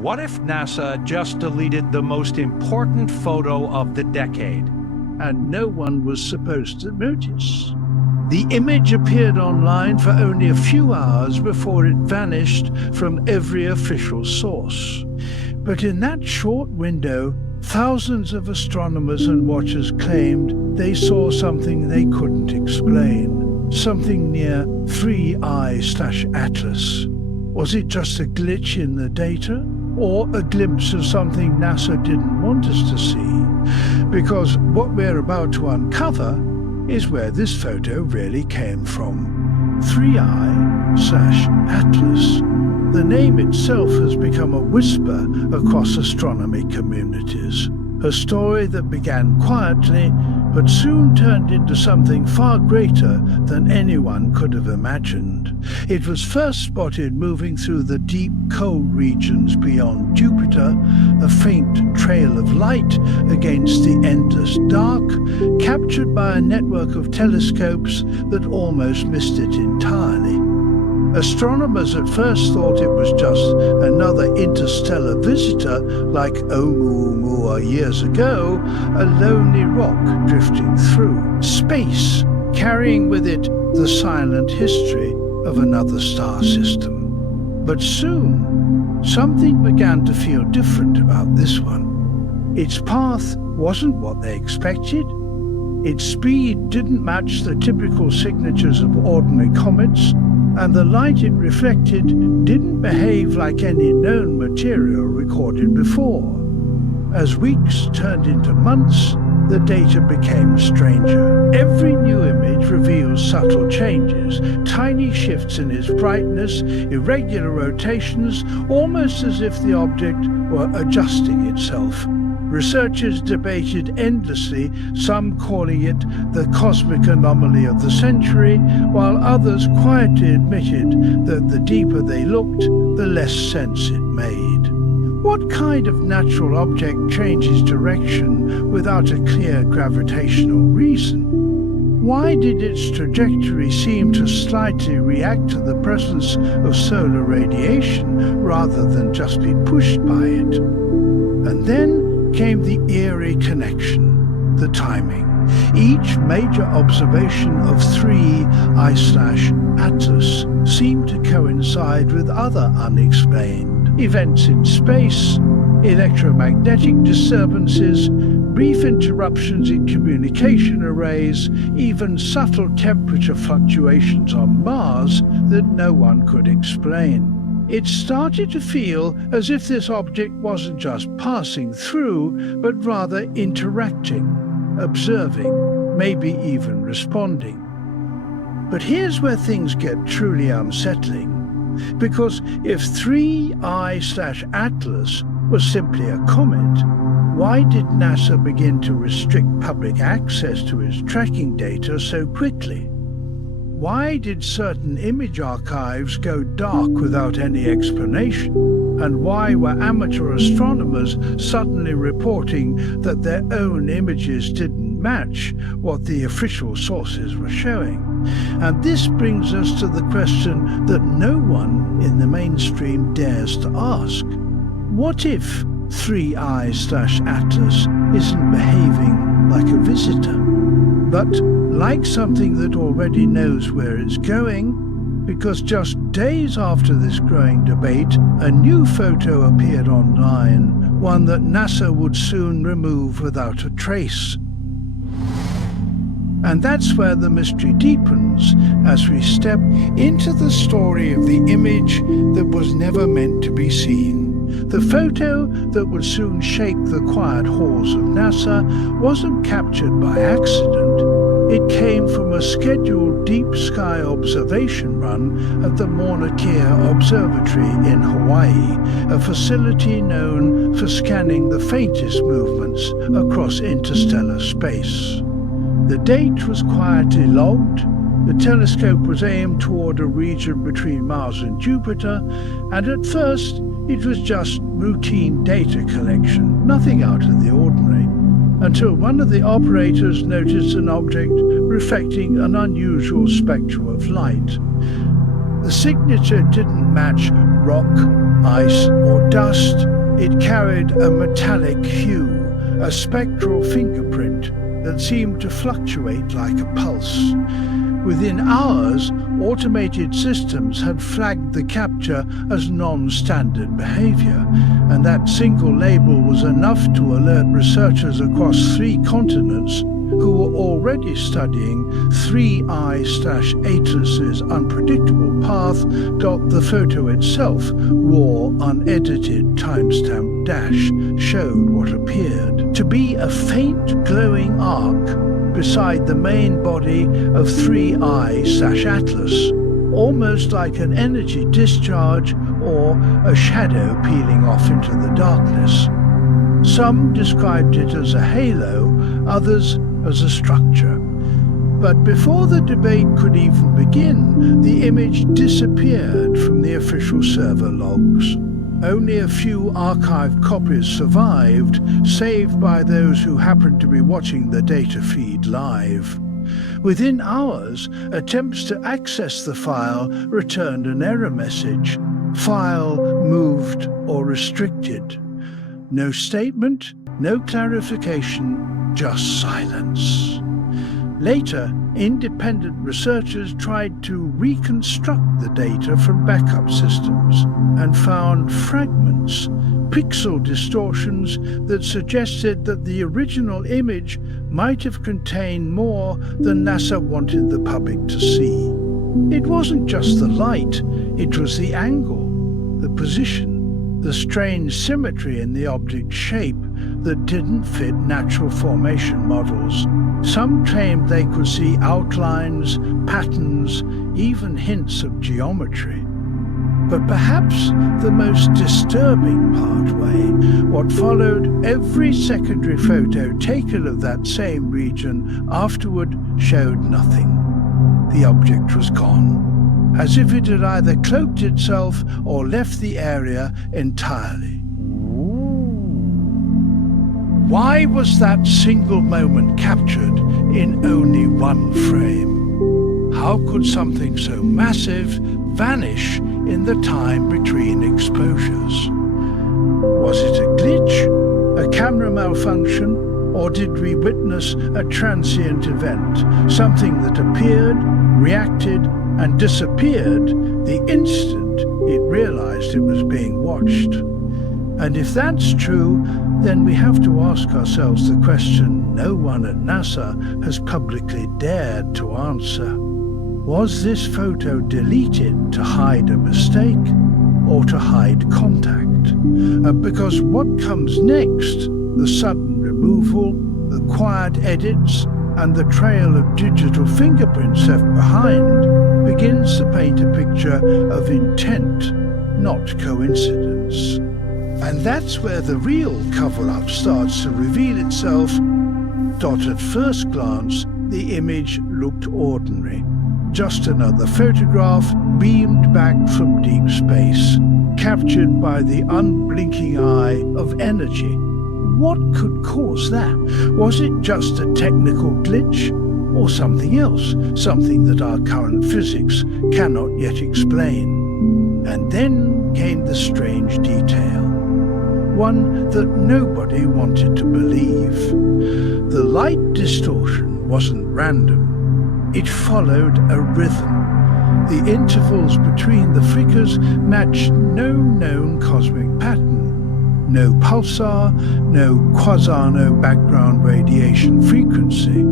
What if NASA just deleted the most important photo of the decade? And no one was supposed to notice. The image appeared online for only a few hours before it vanished from every official source. But in that short window, thousands of astronomers and watchers claimed they saw something they couldn't explain, something near 3I/Atlas. Was it just a glitch in the data? Or a glimpse of something NASA didn't want us to see? Because what we're about to uncover is where this photo really came from. 3I/Atlas. The name itself has become a whisper across astronomy communities. A story that began quietly, but soon turned into something far greater than anyone could have imagined. It was first spotted moving through the deep, cold regions beyond Jupiter, a faint trail of light against the endless dark, captured by a network of telescopes that almost missed it entirely. Astronomers at first thought it was just another interstellar visitor like ʻOumuamua years ago, a lonely rock drifting through space, carrying with it the silent history of another star system. But soon, something began to feel different about this one. Its path wasn't what they expected. Its speed didn't match the typical signatures of ordinary comets, and the light it reflected didn't behave like any known material recorded before. As weeks turned into months, the data became stranger. Every new image reveals subtle changes, tiny shifts in its brightness, irregular rotations, almost as if the object were adjusting itself. Researchers debated endlessly, some calling it the cosmic anomaly of the century, while others quietly admitted that the deeper they looked, the less sense it made. What kind of natural object changes direction without a clear gravitational reason? Why did its trajectory seem to slightly react to the presence of solar radiation rather than just be pushed by it? And then came the eerie connection, the timing. Each major observation of 3I/Atlas seemed to coincide with other unexplained events in space, electromagnetic disturbances, brief interruptions in communication arrays, even subtle temperature fluctuations on Mars that no one could explain. It started to feel as if this object wasn't just passing through, but rather interacting, observing, maybe even responding. But here's where things get truly unsettling. Because if 3I/Atlas was simply a comet, why did NASA begin to restrict public access to its tracking data so quickly? Why did certain image archives go dark without any explanation? And why were amateur astronomers suddenly reporting that their own images didn't match what the official sources were showing? And this brings us to the question that no one in the mainstream dares to ask. What if 3I/Atlas isn't behaving like a visitor, but like something that already knows where it's going? Because just days after this growing debate, a new photo appeared online, one that NASA would soon remove without a trace. And that's where the mystery deepens as we step into the story of the image that was never meant to be seen. The photo that would soon shake the quiet halls of NASA wasn't captured by accident. It came from a scheduled deep sky observation run at the Mauna Kea Observatory in Hawaii, a facility known for scanning the faintest movements across interstellar space. The date was quietly logged. The telescope was aimed toward a region between Mars and Jupiter, and at first it was just routine data collection, nothing out of the ordinary, until one of the operators noticed an object reflecting an unusual spectrum of light. The signature didn't match rock, ice, or dust. It carried a metallic hue, a spectral fingerprint that seemed to fluctuate like a pulse. Within hours, automated systems had flagged the capture as non-standard behavior, and that single label was enough to alert researchers across 3 continents who were already studying 3I/Atlas's unpredictable path. The photo itself, raw, unedited timestamp dash, showed what appeared to be a faint glowing arc beside the main body of 3I/Atlas, almost like an energy discharge or a shadow peeling off into the darkness. Some described it as a halo, others as a structure. But before the debate could even begin, the image disappeared from the official server logs. Only a few archived copies survived, saved by those who happened to be watching the data feed live. Within hours, attempts to access the file returned an error message: file moved or restricted. No statement, no clarification, just silence. Later, independent researchers tried to reconstruct the data from backup systems and found fragments, pixel distortions that suggested that the original image might have contained more than NASA wanted the public to see. It wasn't just the light, it was the angle, the position, the strange symmetry in the object's shape that didn't fit natural formation models. Some claimed they could see outlines, patterns, even hints of geometry. But perhaps the most disturbing part what followed, every secondary photo taken of that same region afterward showed nothing. The object was gone, as if it had either cloaked itself or left the area entirely. Why was that single moment captured in only one frame? How could something so massive vanish in the time between exposures? Was it a glitch, a camera malfunction, or did we witness a transient event, something that appeared, reacted, and disappeared the instant it realized it was being watched? And if that's true, then we have to ask ourselves the question no one at NASA has publicly dared to answer. Was this photo deleted to hide a mistake or to hide contact? Because what comes next, the sudden removal, the quiet edits, and the trail of digital fingerprints left behind, begins to paint a picture of intent, not coincidence. And that's where the real cover-up starts to reveal itself. At first glance, the image looked ordinary. Just another photograph beamed back from deep space, captured by the unblinking eye of energy. What could cause that? Was it just a technical glitch? Or something else, something that our current physics cannot yet explain? And then came the strange detail, one that nobody wanted to believe. The light distortion wasn't random. It followed a rhythm. The intervals between the figures matched no known cosmic pattern. No pulsar, no quasar, no background radiation frequency.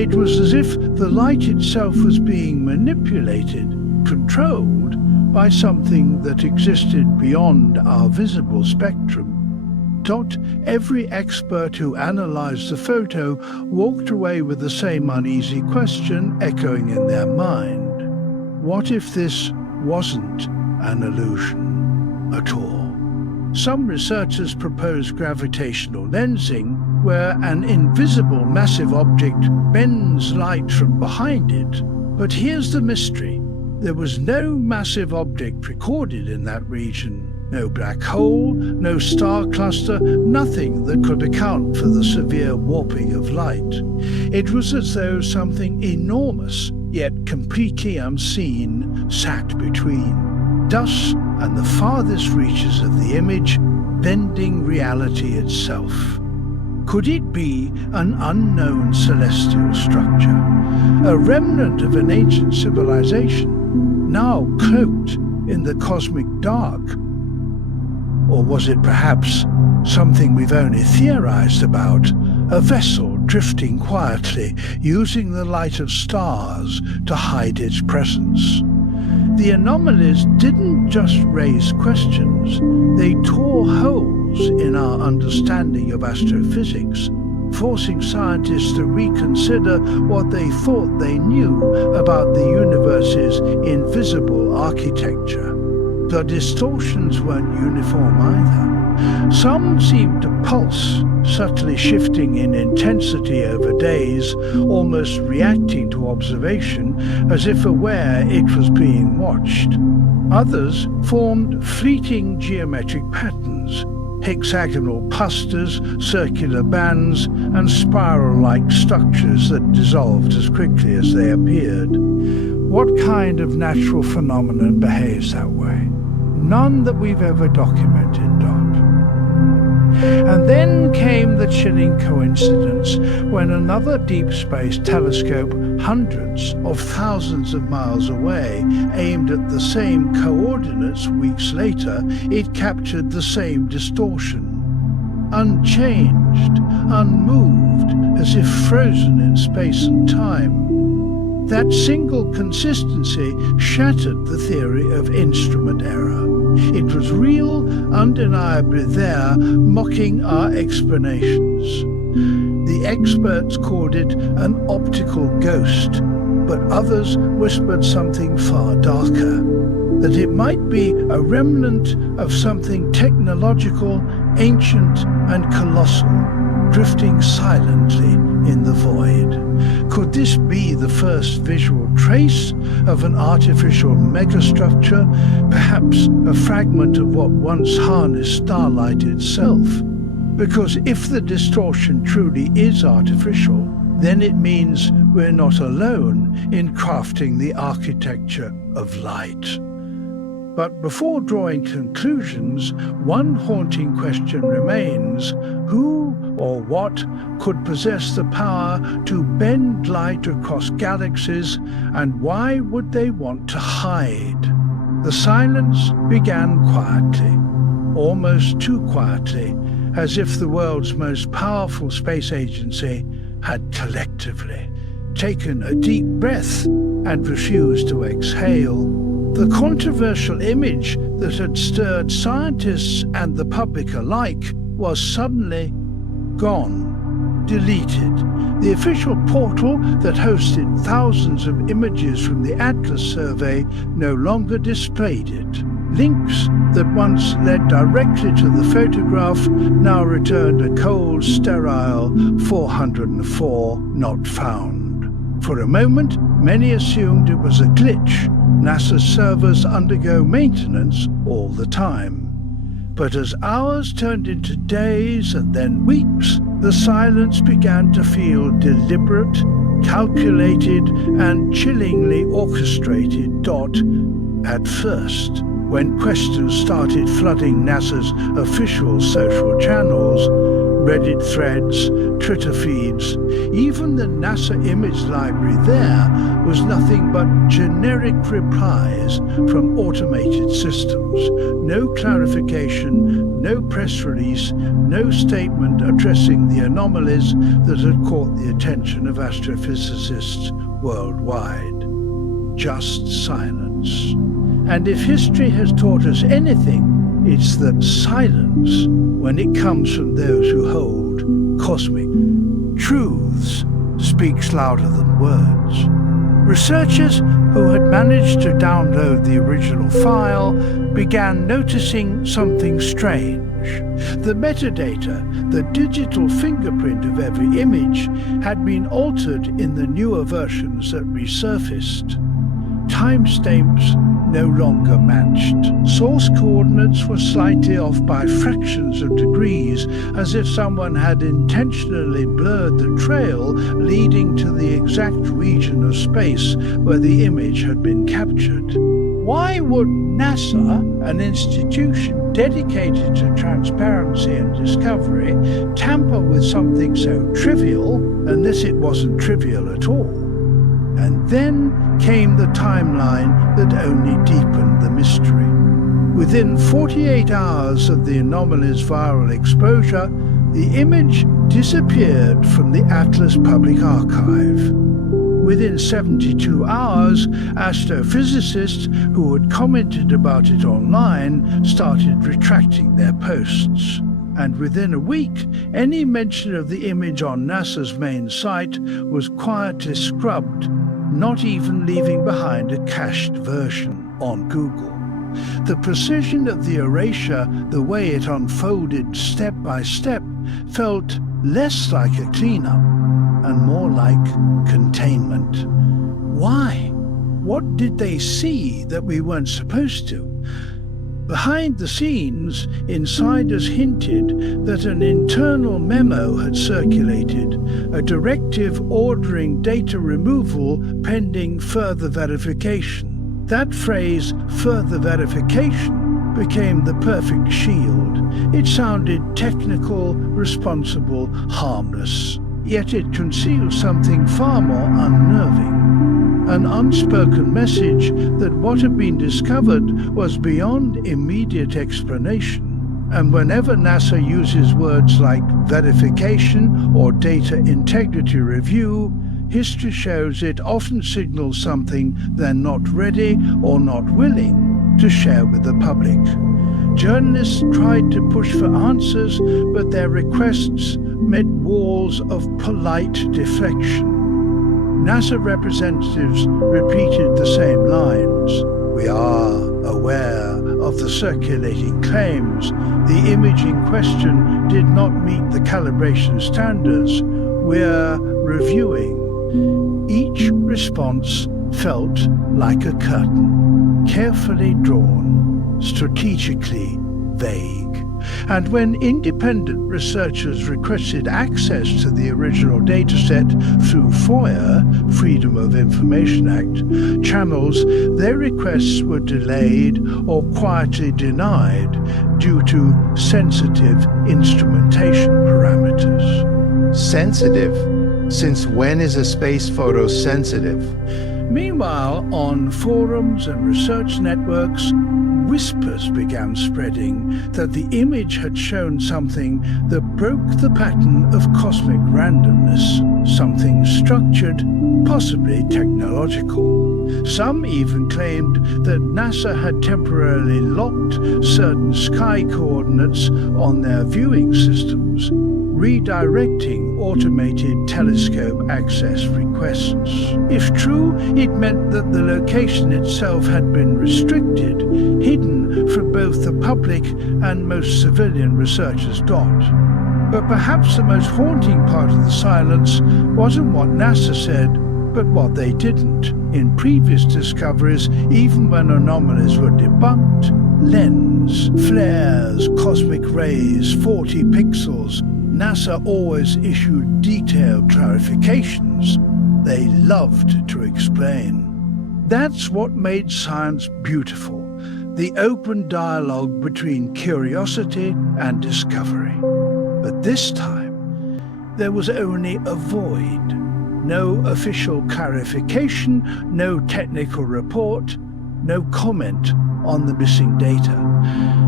It was as if the light itself was being manipulated, controlled by something that existed beyond our visible spectrum. Every expert who analyzed the photo walked away with the same uneasy question echoing in their mind. What if this wasn't an illusion at all? Some researchers proposed gravitational lensing, where an invisible massive object bends light from behind it. But here's the mystery. There was no massive object recorded in that region. No black hole, no star cluster, nothing that could account for the severe warping of light. It was as though something enormous, yet completely unseen, sat between, thus and the farthest reaches of the image, bending reality itself. Could it be an unknown celestial structure, a remnant of an ancient civilization, now cloaked in the cosmic dark? Or was it perhaps something we've only theorized about, a vessel drifting quietly, using the light of stars to hide its presence? The anomalies didn't just raise questions, they tore holes in our understanding of astrophysics, forcing scientists to reconsider what they thought they knew about the universe's invisible architecture. The distortions weren't uniform either. Some seemed to pulse, subtly shifting in intensity over days, almost reacting to observation as if aware it was being watched. Others formed fleeting geometric patterns, hexagonal clusters, circular bands, and spiral-like structures that dissolved as quickly as they appeared. What kind of natural phenomenon behaves that way? None that we've ever documented, Dot. And then came the chilling coincidence when another deep space telescope, hundreds of thousands of miles away, aimed at the same coordinates weeks later, it captured the same distortion. Unchanged, unmoved, as if frozen in space and time. That single consistency shattered the theory of instrument error. It was real, undeniably there, mocking our explanations. The experts called it an optical ghost, but others whispered something far darker, that it might be a remnant of something technological, ancient and colossal, drifting silently in the void. Could this be the first visual trace of an artificial megastructure, perhaps a fragment of what once harnessed starlight itself? Because if the distortion truly is artificial, then it means we're not alone in crafting the architecture of light. But before drawing conclusions, one haunting question remains: who or what could possess the power to bend light across galaxies, and why would they want to hide? The silence began quietly, almost too quietly, as if the world's most powerful space agency had collectively taken a deep breath and refused to exhale. The controversial image that had stirred scientists and the public alike was suddenly gone, deleted. The official portal that hosted thousands of images from the Atlas survey no longer displayed it. Links that once led directly to the photograph now returned a cold, sterile 404 not found. For a moment, many assumed it was a glitch. NASA's servers undergo maintenance all the time. But as hours turned into days and then weeks, the silence began to feel deliberate, calculated, and chillingly orchestrated. Dot. At first, when questions started flooding NASA's official social channels, Reddit threads, Twitter feeds, even the NASA image library there was nothing but generic replies from automated systems. No clarification, no press release, no statement addressing the anomalies that had caught the attention of astrophysicists worldwide. Just silence. And if history has taught us anything, it's that silence, when it comes from those who hold cosmic truths, speaks louder than words. Researchers who had managed to download the original file began noticing something strange. The metadata, the digital fingerprint of every image, had been altered in the newer versions that resurfaced. Timestamps, no longer matched. Source coordinates were slightly off by fractions of degrees, as if someone had intentionally blurred the trail leading to the exact region of space where the image had been captured. Why would NASA, an institution dedicated to transparency and discovery, tamper with something so trivial, unless it wasn't trivial at all? And then came the timeline that only deepened the mystery. Within 48 hours of the anomaly's viral exposure, the image disappeared from the Atlas Public Archive. Within 72 hours, astrophysicists who had commented about it online started retracting their posts. And within a week, any mention of the image on NASA's main site was quietly scrubbed, not even leaving behind a cached version on Google. The precision of the erasure, the way it unfolded step by step, felt less like a cleanup and more like containment. Why? What did they see that we weren't supposed to? Behind the scenes, insiders hinted that an internal memo had circulated, a directive ordering data removal pending further verification. That phrase, further verification, became the perfect shield. It sounded technical, responsible, harmless. Yet it concealed something far more unnerving. An unspoken message that what had been discovered was beyond immediate explanation. And whenever NASA uses words like verification or data integrity review, history shows it often signals something they're not ready or not willing to share with the public. Journalists tried to push for answers, but their requests met walls of polite deflection. NASA representatives repeated the same lines. We are aware of the circulating claims. The image in question did not meet the calibration standards. We're reviewing. Each response felt like a curtain, carefully drawn, strategically vague. And when independent researchers requested access to the original dataset through FOIA, Freedom of Information Act, channels, their requests were delayed or quietly denied due to sensitive instrumentation parameters. Sensitive? Since when is a space photo sensitive? Meanwhile, on forums and research networks, whispers began spreading that the image had shown something that broke the pattern of cosmic randomness, something structured, possibly technological. Some even claimed that NASA had temporarily locked certain sky coordinates on their viewing systems, redirecting automated telescope access requests. If true, it meant that the location itself had been restricted, hidden from both the public and most civilian researchers. But perhaps the most haunting part of the silence wasn't what NASA said, but what they didn't. In previous discoveries, even when anomalies were debunked, lens, flares, cosmic rays, 40 pixels, NASA always issued detailed clarifications. They loved to explain. That's what made science beautiful, the open dialogue between curiosity and discovery. But this time, there was only a void. No official clarification, no technical report, no comment on the missing data.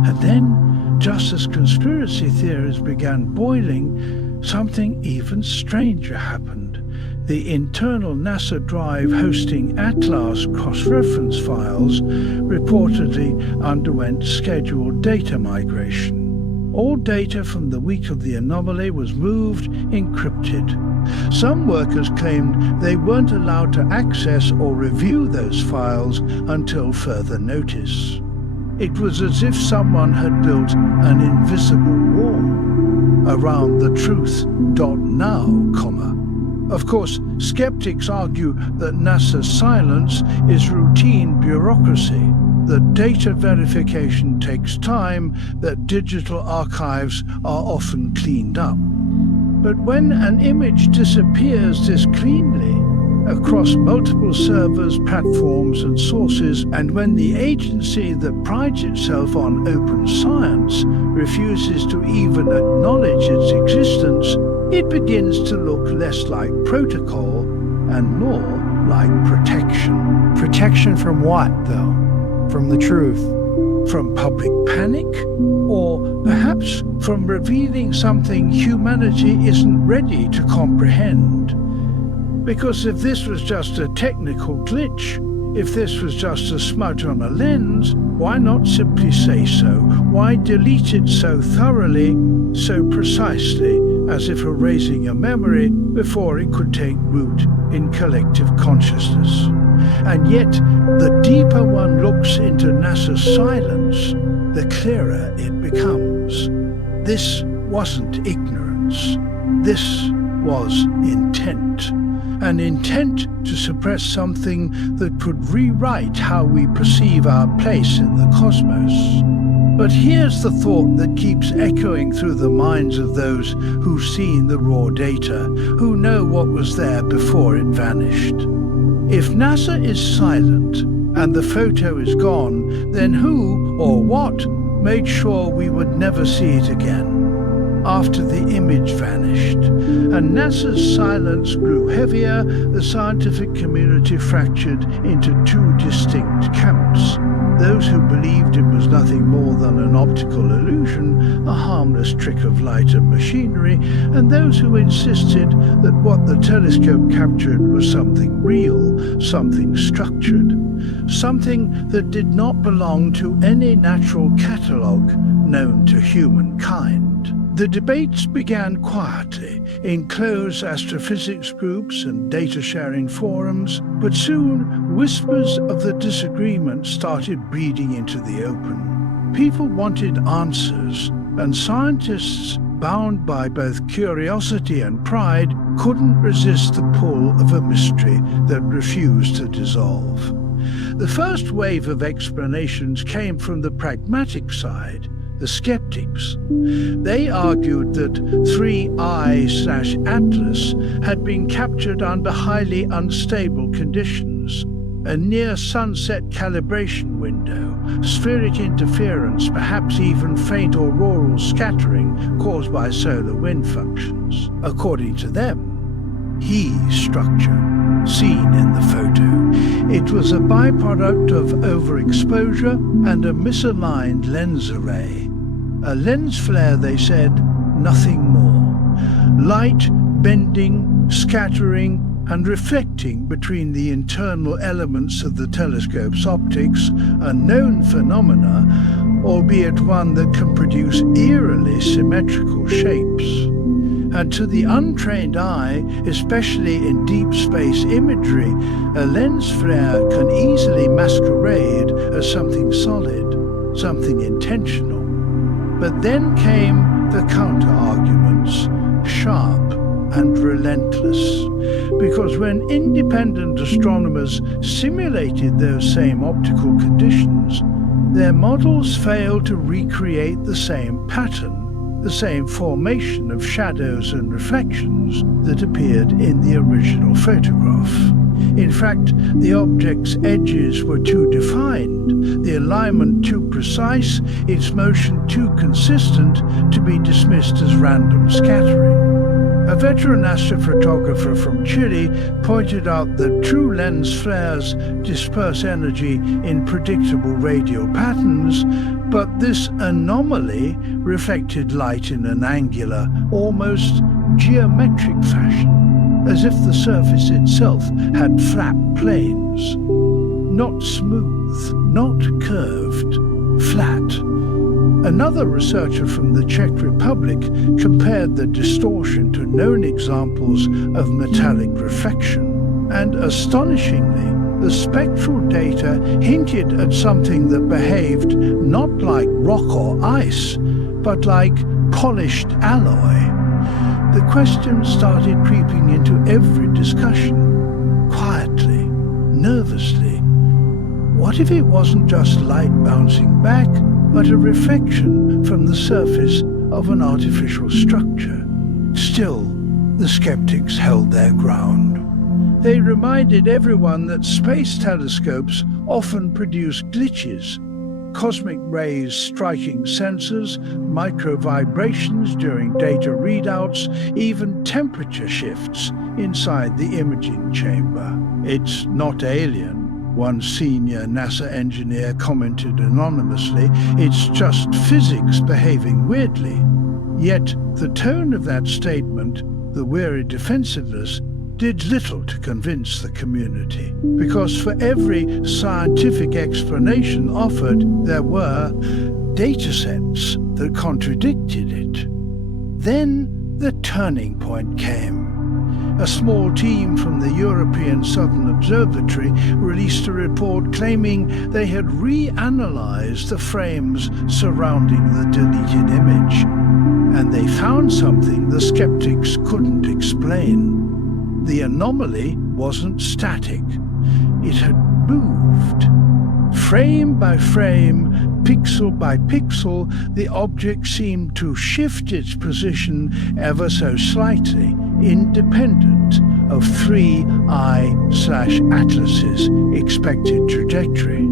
And then, just as conspiracy theories began boiling, something even stranger happened. The internal NASA drive hosting Atlas cross-reference files reportedly underwent scheduled data migration. All data from the week of the anomaly was moved encrypted. Some workers claimed they weren't allowed to access or review those files until further notice. It was as if someone had built an invisible wall around the truth.now, Of course, skeptics argue that NASA's silence is routine bureaucracy, that data verification takes time, that digital archives are often cleaned up. But when an image disappears this cleanly across multiple servers, platforms and sources, and when the agency that prides itself on open science refuses to even acknowledge its existence, it begins to look less like protocol and more like protection. Protection from what, though? From the truth? From public panic? Or perhaps from revealing something humanity isn't ready to comprehend? Because if this was just a technical glitch, if this was just a smudge on a lens, why not simply say so? Why delete it so thoroughly, so precisely, as if erasing a memory before it could take root in collective consciousness? And yet, the deeper one looks into NASA's silence, the clearer it becomes. This wasn't ignorance. This was intent. An intent to suppress something that could rewrite how we perceive our place in the cosmos. But here's the thought that keeps echoing through the minds of those who've seen the raw data, who know what was there before it vanished. If NASA is silent and the photo is gone, then who or what made sure we would never see it again? After the image vanished, and NASA's silence grew heavier, the scientific community fractured into two distinct camps. Those who believed it was nothing more than an optical illusion, a harmless trick of light and machinery, and those who insisted that what the telescope captured was something real, something structured, something that did not belong to any natural catalogue known to humankind. The debates began quietly in closed astrophysics groups and data-sharing forums, but soon whispers of the disagreement started breeding into the open. People wanted answers, and scientists, bound by both curiosity and pride, couldn't resist the pull of a mystery that refused to dissolve. The first wave of explanations came from the pragmatic side, the skeptics. They argued that 3I/Atlas had been captured under highly unstable conditions, a near-sunset calibration window, spheric interference, perhaps even faint auroral scattering caused by solar wind functions. According to them, HE structure, seen in the photo, it was a byproduct of overexposure and a misaligned lens array. A lens flare, they said, nothing more. Light bending, scattering, and reflecting between the internal elements of the telescope's optics, a known phenomena, albeit one that can produce eerily symmetrical shapes. And to the untrained eye, especially in deep space imagery, a lens flare can easily masquerade as something solid, something intentional. But then came the counter-arguments, sharp and relentless, because when independent astronomers simulated those same optical conditions, their models failed to recreate the same pattern, the same formation of shadows and reflections that appeared in the original photograph. In fact, the object's edges were too defined, the alignment too precise, its motion too consistent to be dismissed as random scattering. A veteran astrophotographer from Chile pointed out that true lens flares disperse energy in predictable radial patterns, but this anomaly reflected light in an angular, almost geometric fashion, as if the surface itself had flat planes. Not smooth, not curved, flat. Another researcher from the Czech Republic compared the distortion to known examples of metallic reflection, and astonishingly, the spectral data hinted at something that behaved not like rock or ice, but like polished alloy. The question started creeping into every discussion, quietly, nervously. What if it wasn't just light bouncing back, but a reflection from the surface of an artificial structure? Still, the skeptics held their ground. They reminded everyone that space telescopes often produce glitches, cosmic rays striking sensors, micro vibrations during data readouts, even temperature shifts inside the imaging chamber. "It's not alien," one senior NASA engineer commented anonymously. "It's just physics behaving weirdly." Yet the tone of that statement, the weary defensiveness, did little to convince the community, because for every scientific explanation offered, there were datasets that contradicted it. Then the turning point came. A small team from the European Southern Observatory released a report claiming they had reanalyzed the frames surrounding the deleted image, and they found something the skeptics couldn't explain. The anomaly wasn't static. It had moved. Frame by frame, pixel by pixel, the object seemed to shift its position ever so slightly, independent of 3I/Atlas's expected trajectory.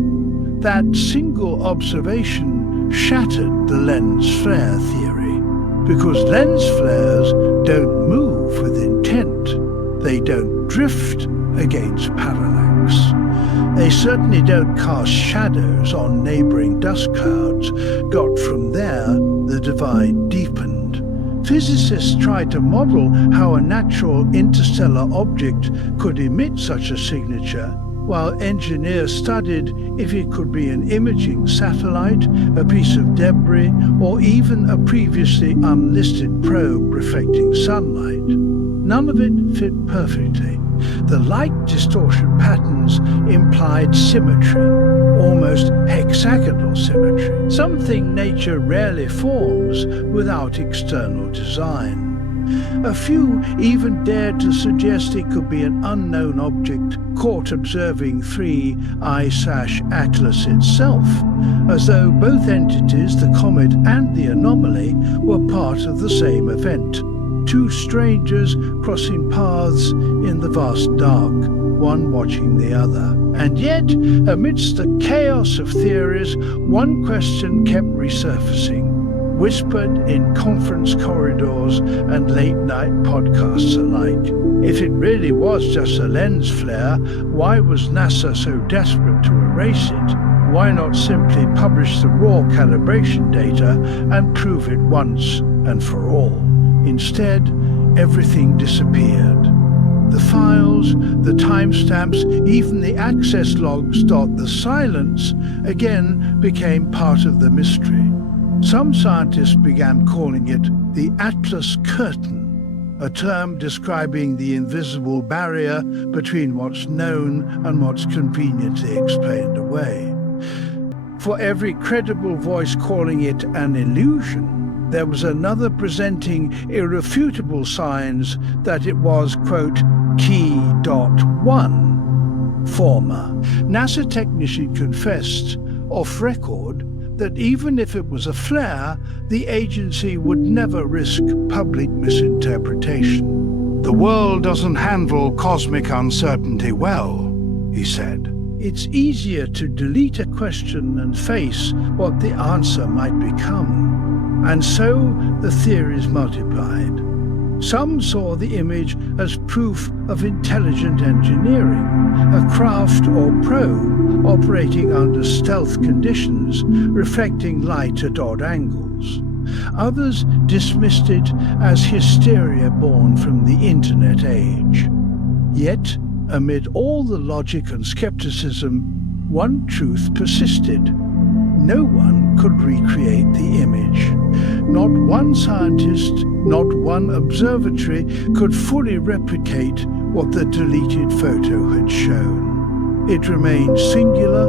That single observation shattered the lens flare theory, because lens flares don't move with intent. They don't drift against parallax. They certainly don't cast shadows on neighboring dust clouds. Got from there, the divide deepened. Physicists tried to model how a natural interstellar object could emit such a signature, while engineers studied if it could be an imaging satellite, a piece of debris, or even a previously unlisted probe reflecting sunlight. None of it fit perfectly. The light distortion patterns implied symmetry, almost hexagonal symmetry, something nature rarely forms without external design. A few even dared to suggest it could be an unknown object caught observing 3I/Atlas itself, as though both entities, the comet and the anomaly, were part of the same event. Two strangers crossing paths in the vast dark, one watching the other. And yet, amidst the chaos of theories, one question kept resurfacing, whispered in conference corridors and late-night podcasts alike. If it really was just a lens flare, why was NASA so desperate to erase it? Why not simply publish the raw calibration data and prove it once and for all? Instead, everything disappeared. The files, the timestamps, even the access logs. The silence again became part of the mystery. Some scientists began calling it the Atlas Curtain, a term describing the invisible barrier between what's known and what's conveniently explained away. For every credible voice calling it an illusion, there was another presenting irrefutable signs that it was, quote, key.1 former. NASA technician confessed, off record, that even if it was a flare, the agency would never risk public misinterpretation. "The world doesn't handle cosmic uncertainty well," he said. It's easier to delete a question than face what the answer might become. And so the theories multiplied. Some saw the image as proof of intelligent engineering, a craft or probe operating under stealth conditions, reflecting light at odd angles. Others dismissed it as hysteria born from the internet age. Yet, amid all the logic and skepticism, one truth persisted. No one could recreate the image. Not one scientist, not one observatory could fully replicate what the deleted photo had shown. It remained singular,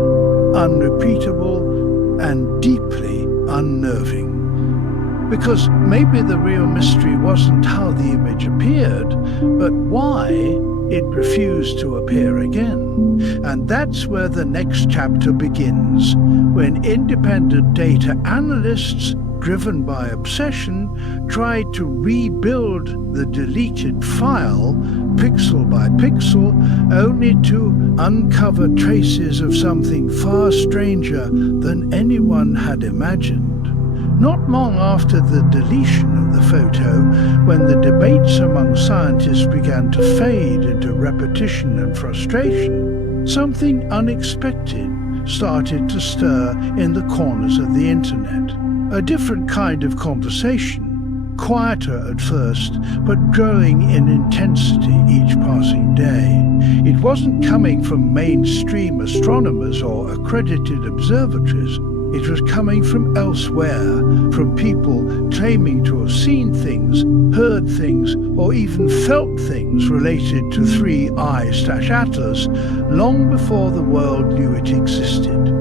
unrepeatable, and deeply unnerving. Because maybe the real mystery wasn't how the image appeared, but why it refused to appear again. And that's where the next chapter begins, when independent data analysts, driven by obsession, tried to rebuild the deleted file pixel by pixel, only to uncover traces of something far stranger than anyone had imagined. Not long after the deletion of the photo, when the debates among scientists began to fade into repetition and frustration, something unexpected started to stir in the corners of the internet. A different kind of conversation, quieter at first, but growing in intensity each passing day. It wasn't coming from mainstream astronomers or accredited observatories. It was coming from elsewhere, from people claiming to have seen things, heard things, or even felt things related to 3I/Atlas long before the world knew it existed.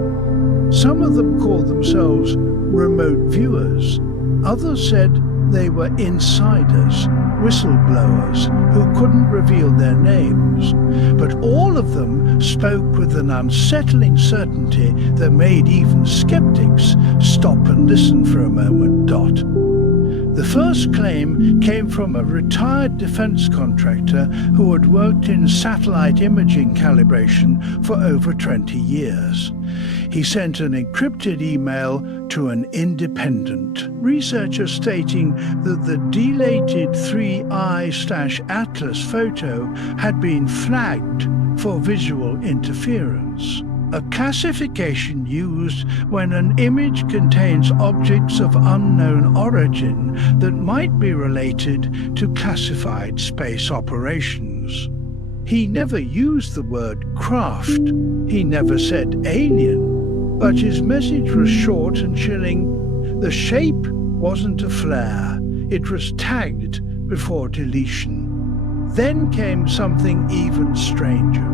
Some of them called themselves remote viewers. Others said they were insiders, whistleblowers, who couldn't reveal their names. But all of them spoke with an unsettling certainty that made even skeptics stop and listen for a moment. The first claim came from a retired defense contractor who had worked in satellite imaging calibration for over 20 years. He sent an encrypted email to an independent researcher stating that the deleted 3I/Atlas photo had been flagged for visual interference, a classification used when an image contains objects of unknown origin that might be related to classified space operations. He never used the word craft. He never said alien. But his message was short and chilling. The shape wasn't a flare. It was tagged before deletion. Then came something even stranger.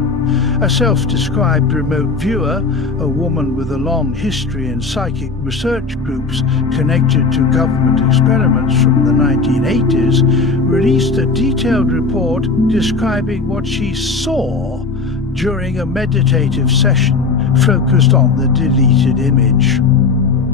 A self-described remote viewer, a woman with a long history in psychic research groups connected to government experiments from the 1980s, released a detailed report describing what she saw during a meditative session focused on the deleted image.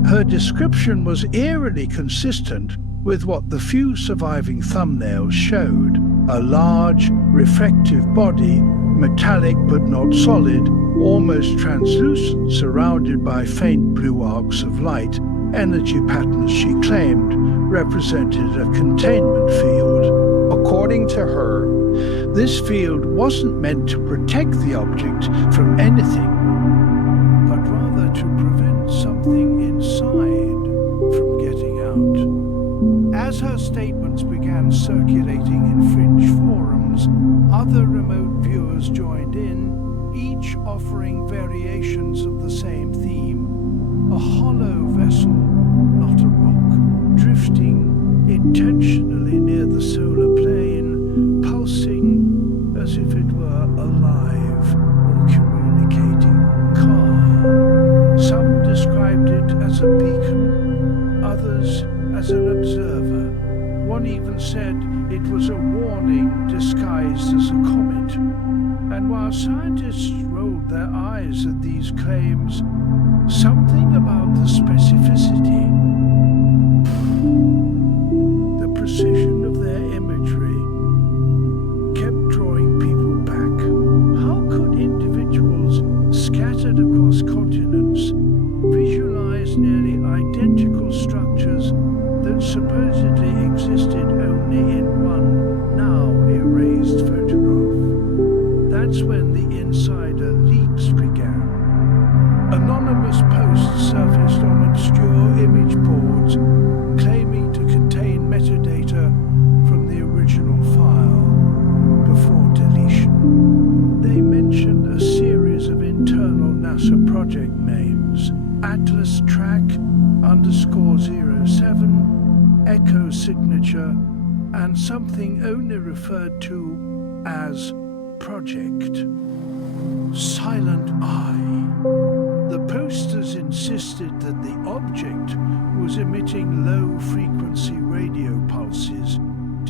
Her description was eerily consistent with what the few surviving thumbnails showed: a large, reflective body, metallic but not solid, almost translucent, surrounded by faint blue arcs of light, energy patterns she claimed represented a containment field. According to her, this field wasn't meant to protect the object from anything, but rather to prevent something inside from getting out. As her statements began circulating in fringe forums, other remote viewers joined in, each offering variations of the same theme: a hollow vessel, not a rock, drifting intentionally near the solar plane, pulsing as if it were alive or communicating calm. Some described it as a beacon, others as an observer. One even said it was a warning disguised as a comet. And while scientists rolled their eyes at these claims, something about the specificity, the precision of their imagery, kept drawing people back. How could individuals scattered across continents visualize nearly identical structures that supposedly existed only in one now erased photograph? That's when the insider leaks began. Anonymous posts surfaced on obscure image boards claiming to contain metadata from the original file before deletion. They mentioned a series of internal NASA project names: Atlas Track _07, Echo Signature, and something only referred to as Project Silent Eye. The posters insisted that the object was emitting low-frequency radio pulses,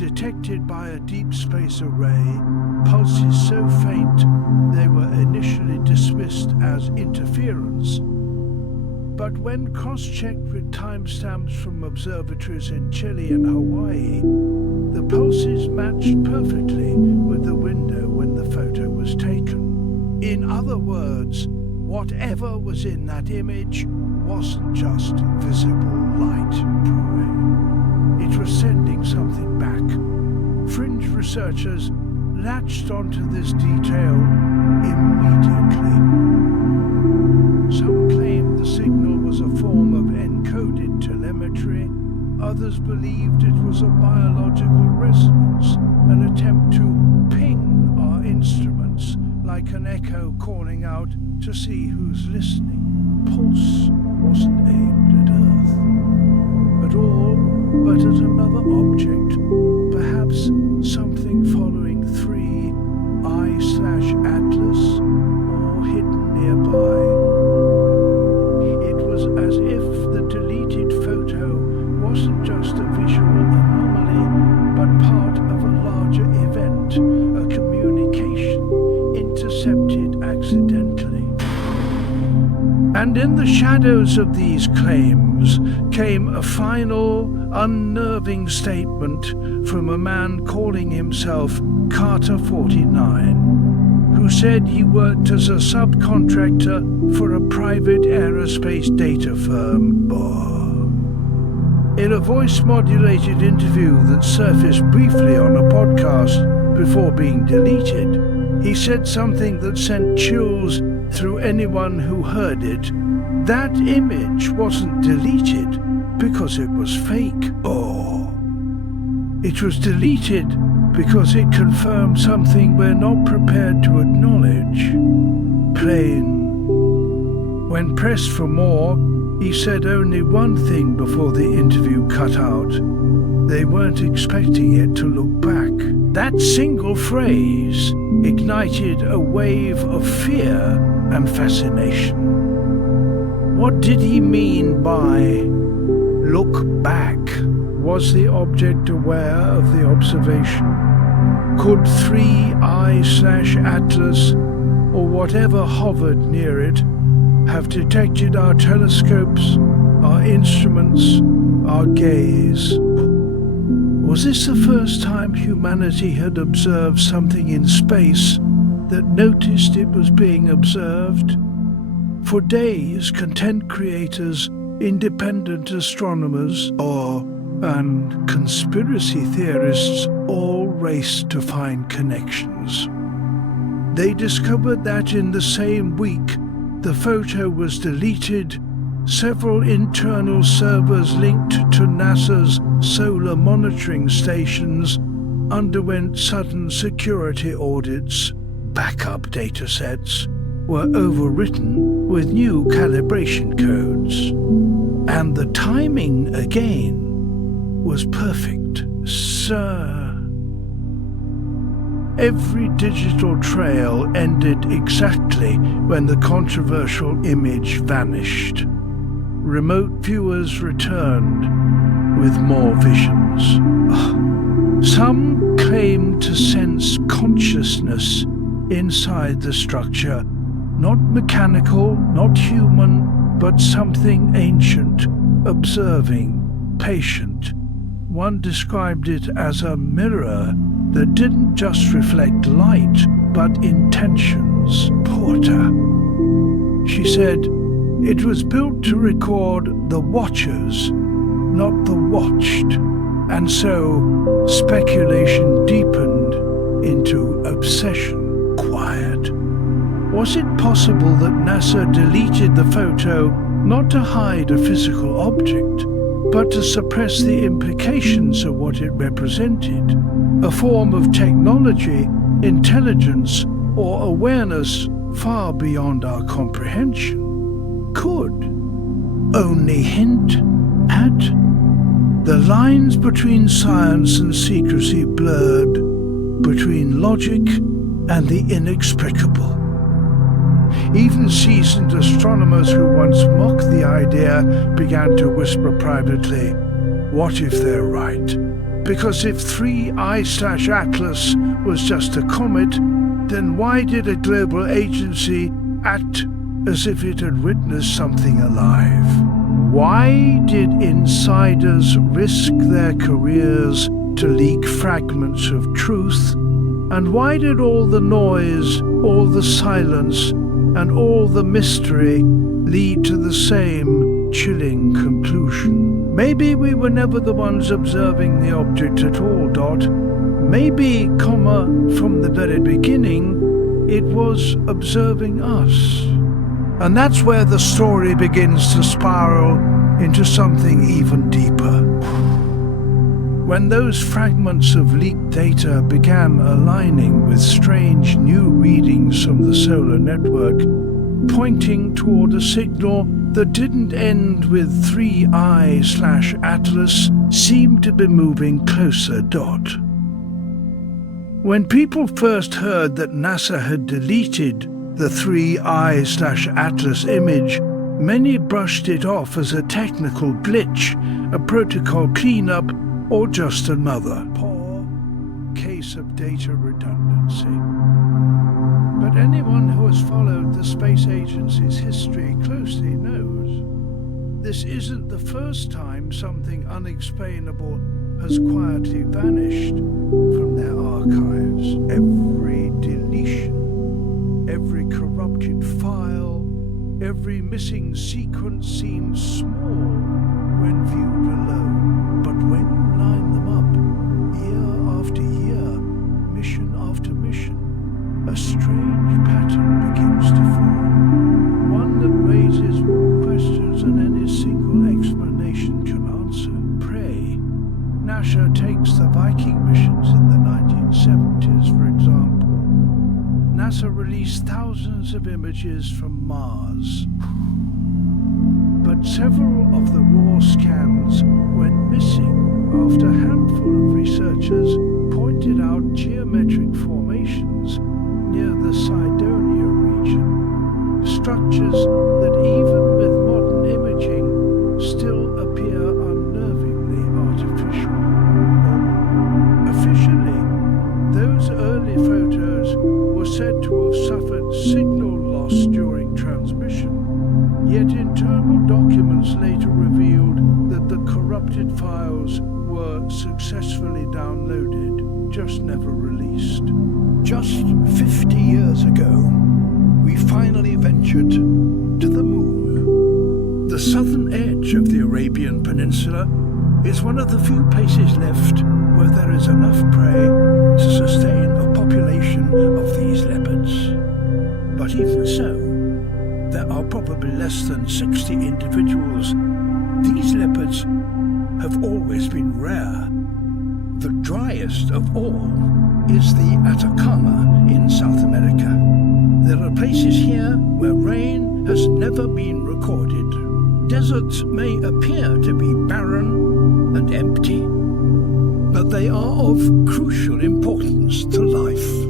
detected by a deep space array, pulses so faint they were initially dismissed as interference. But when cross-checked with timestamps from observatories in Chile and Hawaii, the pulses matched perfectly with the window when the photo was taken. In other words, whatever was in that image wasn't just visible light, Troy. It was sending something back. Fringe researchers latched onto this detail immediately. Some claimed the signal was a form of encoded telemetry. Others believed it was a biological resonance, an attempt to ping our instruments like an echo calling out to see who's listening. Pulse wasn't aimed at Earth at all, but at another object, perhaps something following 3I/Atlas or hidden nearby. It was as if the deleted photo wasn't just a visual anomaly, but part of a larger event, a communication intercepted accidentally. And in the shadows of these claims came a final, unnerving statement from a man calling himself Carter 49, who said he worked as a subcontractor for a private aerospace data firm. In a voice-modulated interview that surfaced briefly on a podcast before being deleted, he said something that sent chills through anyone who heard it. That image wasn't deleted because it was fake. It was deleted because it confirmed something we're not prepared to acknowledge. Plain. When pressed for more, he said only one thing before the interview cut out. They weren't expecting it to look back. That single phrase ignited a wave of fear and fascination. What did he mean by look back? Was the object aware of the observation? Could 3I/Atlas, or whatever hovered near it, have detected our telescopes, our instruments, our gaze? Was this the first time humanity had observed something in space that noticed it was being observed? For days, content creators, independent astronomers, and conspiracy theorists all raced to find connections. They discovered that in the same week the photo was deleted, several internal servers linked to NASA's solar monitoring stations underwent sudden security audits. Backup datasets were overwritten with new calibration codes. And the timing again was perfect, sir. Every digital trail ended exactly when the controversial image vanished. Remote viewers returned with more visions. Some claimed to sense consciousness inside the structure, not mechanical, not human, but something ancient, observing, patient. One described it as a mirror that didn't just reflect light, but intentions. Porter. She said, it was built to record the watchers, not the watched, and so speculation deepened into obsession. Quiet. Was it possible that NASA deleted the photo not to hide a physical object, but to suppress the implications of what it represented? A form of technology, intelligence, or awareness far beyond our comprehension. Could only hint at. The lines between science and secrecy blurred, between logic and the inexplicable. Even seasoned astronomers who once mocked the idea began to whisper privately, what if they're right? Because if 3I/Atlas was just a comet, then why did a global agency act as if it had witnessed something alive? Why did insiders risk their careers to leak fragments of truth? And why did all the noise, all the silence, and all the mystery lead to the same chilling conclusion? Maybe we were never the ones observing the object at all, Dot. Maybe, from the very beginning, it was observing us. And that's where the story begins to spiral into something even deeper. When those fragments of leaked data began aligning with strange new readings from the solar network, pointing toward a signal that didn't end with 3I/Atlas, seemed to be moving closer, Dot. When people first heard that NASA had deleted the 3I/Atlas image, many brushed it off as a technical glitch, a protocol cleanup, or just another poor case of data redundancy. But anyone who has followed the space agency's history closely knows this isn't the first time something unexplainable has quietly vanished from their archives. Every deletion, every corrupted file, every missing sequence seems small when viewed alone. But when you line them up, year after year, mission after mission, a strange pattern begins to form. One that raises more questions than any single explanation can answer. Pray. NASA takes the Viking missions in the 1970s, for example. NASA released thousands of images from Mars. But several of the raw scans went missing after a handful of researchers pointed out geometric formations near the Cydonia region, structures that even with modern imaging still appear unnervingly artificial. Officially, those early photos were said to have suffered signal loss during transmission, yet internal documents later revealed that the corrupted files were successfully downloaded, just never released. Just 50 years ago, we finally ventured to the moon. The southern edge of the Arabian Peninsula is one of the few places left where there is enough prey to sustain a population of these leopards. But even so, there are probably less than 60 individuals. These leopards have always been rare. The driest of all is the Atacama in South America. There are places here where rain has never been recorded. Deserts may appear to be barren and empty, but they are of crucial importance to life.